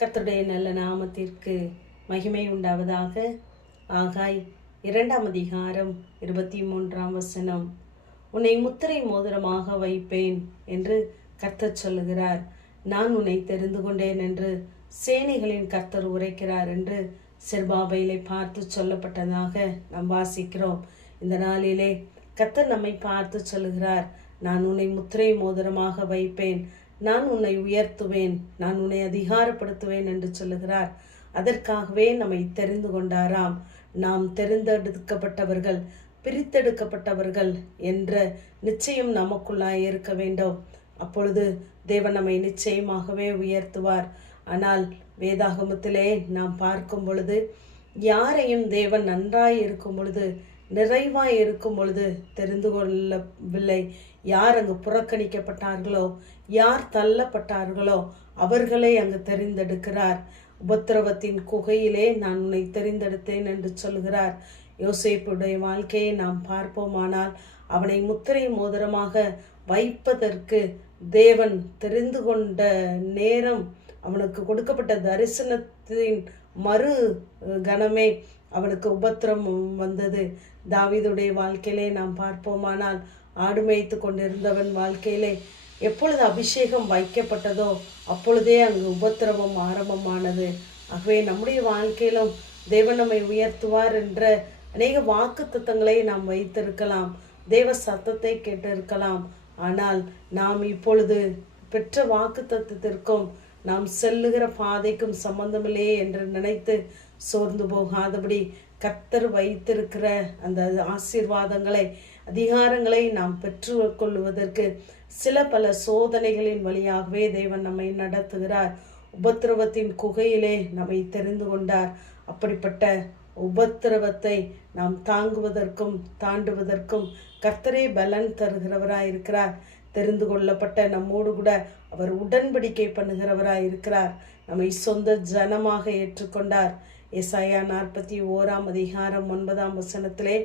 கத்தருடைய நல்ல நாமத்திற்கு மகிமை உண்டாவதாக. ஆகாய் இரண்டாம் அதிகாரம் இருபத்தி மூன்றாம் வசனம். உன்னை முத்திரை மோதிரமாக வைப்பேன் என்று கர்த்தர் சொல்லுகிறார். நான் உன்னை தெரிந்து கொண்டேன் என்று சேனைகளின் கர்த்தர் உரைக்கிறார் என்று செர்பாபையிலே பார்த்து சொல்லப்பட்டதாக நாம் வாசிக்கிறோம். இந்த நாளிலே கர்த்தர் நம்மை பார்த்து சொல்லுகிறார். நான் உன்னை முத்திரை மோதிரமாக வைப்பேன் நான் உன்னை உயர்த்துவேன் நான் உன்னை அதிகாரப்படுத்துவேன் என்று சொல்லுகிறார். அதற்காகவே நம்மை தெரிந்து கொண்டாராம். நாம் தெரிந்தெடுக்கப்பட்டவர்கள் பிரித்தெடுக்கப்பட்டவர்கள் என்ற நிச்சயம் நமக்குள்ளாய் இருக்க வேண்டும். அப்பொழுது தேவன் நம்மை நிச்சயமாகவே உயர்த்துவார். ஆனால் வேதாகமத்திலே நாம் பார்க்கும் பொழுது யாரையும் தேவன் நன்றாய் இருக்கும் பொழுது நிறைவாக இருக்கும் பொழுது தெரிந்து கொள்ளவில்லை. யார் அங்கு புறக்கணிக்கப்பட்டார்களோ யார் தள்ளப்பட்டார்களோ அவர்களே அங்கு தெரிந்தெடுக்கிறார். உபத்திரவத்தின் குகையிலே நான் உன்னை தெரிந்தெடுத்தேன் என்று சொல்கிறார். யோசிப்புடைய வாழ்க்கையை நாம் பார்ப்போமானால் அவனை முத்திரை மோதிரமாக வைப்பதற்கு தேவன் தெரிந்து கொண்ட நேரம் அவனுக்கு கொடுக்கப்பட்ட தரிசனத்தின் மறு கணமே அவனுக்கு உபத்திரம் வந்தது. தாவிதுடைய வாழ்க்கையிலே நாம் பார்ப்போமானால் ஆடு மேய்த்து கொண்டிருந்தவன் வாழ்க்கையிலே எப்பொழுது அபிஷேகம் வைக்கப்பட்டதோ அப்பொழுதே அங்கு உபத்திரவம் ஆரம்பமானது. ஆகவே நம்முடைய வாழ்க்கையிலும் தேவன் நம்மை உயர்த்துவார் என்ற அநேக வாக்கு தத்தங்களை நாம் வைத்திருக்கலாம். தேவ சத்தத்தை கேட்டிருக்கலாம். ஆனால் நாம் இப்பொழுது பெற்ற வாக்கு தத்துவத்திற்கும் நாம் செல்லுகிற பாதைக்கும் சம்பந்தமில்லையே என்று நினைத்து சோர்ந்து போகாதபடி கத்தர் வைத்திருக்கிற அந்த ஆசீர்வாதங்களை அதிகாரங்களை நாம் பெற்றுக்கொள்வதற்கு சில பல சோதனைகளின் வழியாகவே தேவன் நம்மை நடத்துகிறார். உபத்திரவத்தின் குகையிலே நம்மை தெரிந்து கொண்டார். அப்படிப்பட்ட உபத்திரவத்தை நாம் தாங்குவதற்கும் தாண்டுவதற்கும் கர்த்தரே பலன் தருகிறவராயிருக்கிறார். இருக்கிறார் தெரிந்து கொள்ளப்பட்ட நம்மோடு கூட அவர் உடன்படிக்கை பண்ணுகிறவராய் இருக்கிறார். நம்மை சொந்த ஜனமாக ஏற்றுக்கொண்டார். எஸ்ஐயா நாற்பத்தி ஓராம் அதிகாரம் ஒன்பதாம் வசனத்திலே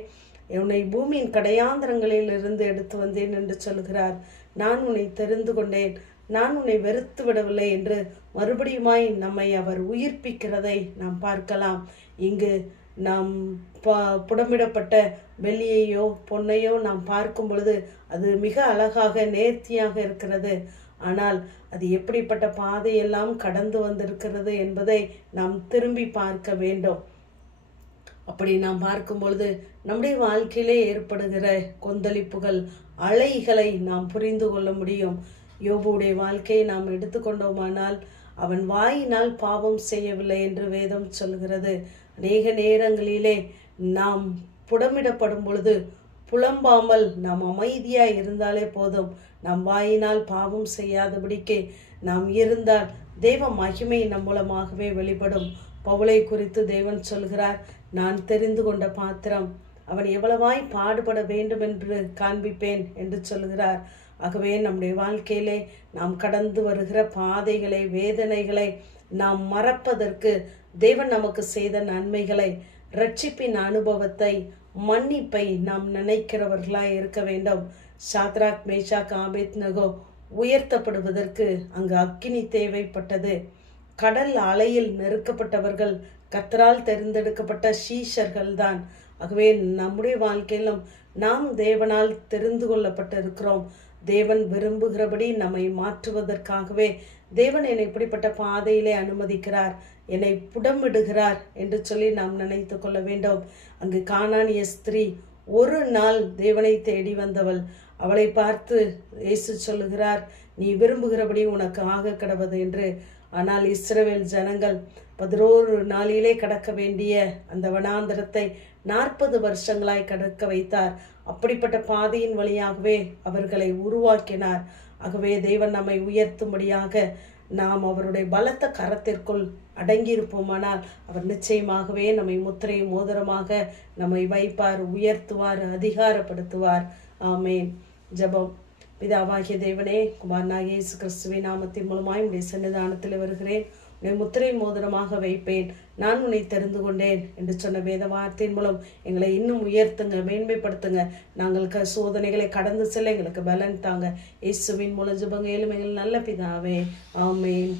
உன்னை பூமியின் கடையாந்திரங்களில் இருந்து எடுத்து வந்தேன் என்று சொல்கிறார். நான் உன்னை தெரிந்து கொண்டேன். நான் உன்னை வெறுத்து விடவில்லை என்று மறுபடியுமாய் நம்மை அவர் உயிர்ப்பிக்கிறதை நாம் பார்க்கலாம். இங்கு நாம் புடமிடப்பட்ட வெள்ளியையோ பொன்னையோ நாம் பார்க்கும் பொழுது அது மிக அழகாக நேர்த்தியாக இருக்கிறது. ஆனால் அது எப்படிப்பட்ட பாதையெல்லாம் கடந்து வந்திருக்கிறது என்பதை நாம் திரும்பி பார்க்க வேண்டும். அப்படி நாம் பார்க்கும் பொழுது நம்முடைய வாழ்க்கையிலே ஏற்படுகிற கொந்தளிப்புகள் அலைகளை நாம் புரிந்து கொள்ள முடியும். யோபுடைய வாழ்க்கையை நாம் எடுத்துக்கொண்டோமானால் அவன் வாயினால் பாவம் செய்யவில்லை என்று வேதம் சொல்கிறது. அநேக நேரங்களிலே நாம் புடமிடப்படும் பொழுது புலம்பாமல் நாம் அமைதியாக இருந்தாலே போதும். நம் வாயினால் பாவம் செய்யாதபடிக்கு நாம் இருந்தால் தெய்வ மகிமை நம் மூலமாகவே வெளிப்படும். பவுளை குறித்து தேவன் சொல்கிறார் நான் தெரிந்து கொண்ட பாத்திரம் அவன் எவ்வளவாய் பாடுபட வேண்டும் என்று காண்பிப்பேன் என்று சொல்கிறார். ஆகவே நம்முடைய வாழ்க்கையிலே நாம் கடந்து வருகிற பாதைகளை வேதனைகளை நாம் மறப்பதற்கு தேவன் நமக்கு செய்த நன்மைகளை ரட்சிப்பின் அனுபவத்தை மன்னிப்பை நாம் நினைக்கிறவர்களாய் இருக்க வேண்டும். சாத்ராக் மேஷாக் ஆபேத் நகோ உயர்த்தப்படுவதற்கு அங்கு அக்கினி தேவைப்பட்டது. கடல் அலையில் நெருக்கப்பட்டவர்கள் கத்தரால் தெரிந்தெடுக்கப்பட்ட சீஷர்கள் தான் ஆகவே நம்முடைய வாழ்க்கையிலும் நாம் தேவனால் தெரிந்து கொள்ளப்பட்டிருக்கிறோம். தேவன் விரும்புகிறபடி நம்மை மாற்றுவதற்காகவே தேவன் என்னை இப்படிப்பட்ட பாதையிலே அனுமதிக்கிறார். என்னை புடமிடுகிறார் என்று சொல்லி நாம் நினைத்து கொள்ள வேண்டும். அங்கு காணானிய ஸ்திரீ ஒரு நாள் தேவனை தேடி வந்தவள். அவளை பார்த்து இயேசு சொல்லுகிறார் நீ விரும்புகிறபடி உனக்கு ஆக கிடவது என்று. ஆனால் இஸ்ரவேல் ஜனங்கள் பதினோரு நாளிலே கடக்க வேண்டிய அந்த வனாந்திரத்தை நாற்பது வருஷங்களாய் கடக்க வைத்தார். அப்படிப்பட்ட பாதையின் வழியாகவே அவர்களை உருவாக்கினார். ஆகவே தேவன் நம்மை உயர்த்தும்படியாக நாம் அவருடைய பலத்த கரத்திற்குள் அடங்கியிருப்போமானால் அவர் நிச்சயமாகவே நம்மை முத்திரை மோதிரமாக நம்மை வைப்பார் உயர்த்துவார் அதிகாரப்படுத்துவார். ஆமேன். ஜபம். பிதாவாகிய தேவனே குமாரனாகிய இயேசு கிறிஸ்துவின் நாமத்தின் மூலமாய் உடைய சன்னிதானத்தில் வருகிறேன். உன்னை முத்திரை மோதிரமாக வைப்பேன். நான் உன்னை தெரிந்து கொண்டேன் என்று சொன்ன வேத வார்த்தையின் மூலம் எங்களை இன்னும் உயர்த்துங்க மேன்மைப்படுத்துங்க. நாங்கள் க சோதனைகளை கடந்து செல்ல எங்களுக்கு பலன் தாங்க. இயேசுவின் மூலம் ஜுபங்க எங்கள் நல்ல பிதாவே. ஆமேன்.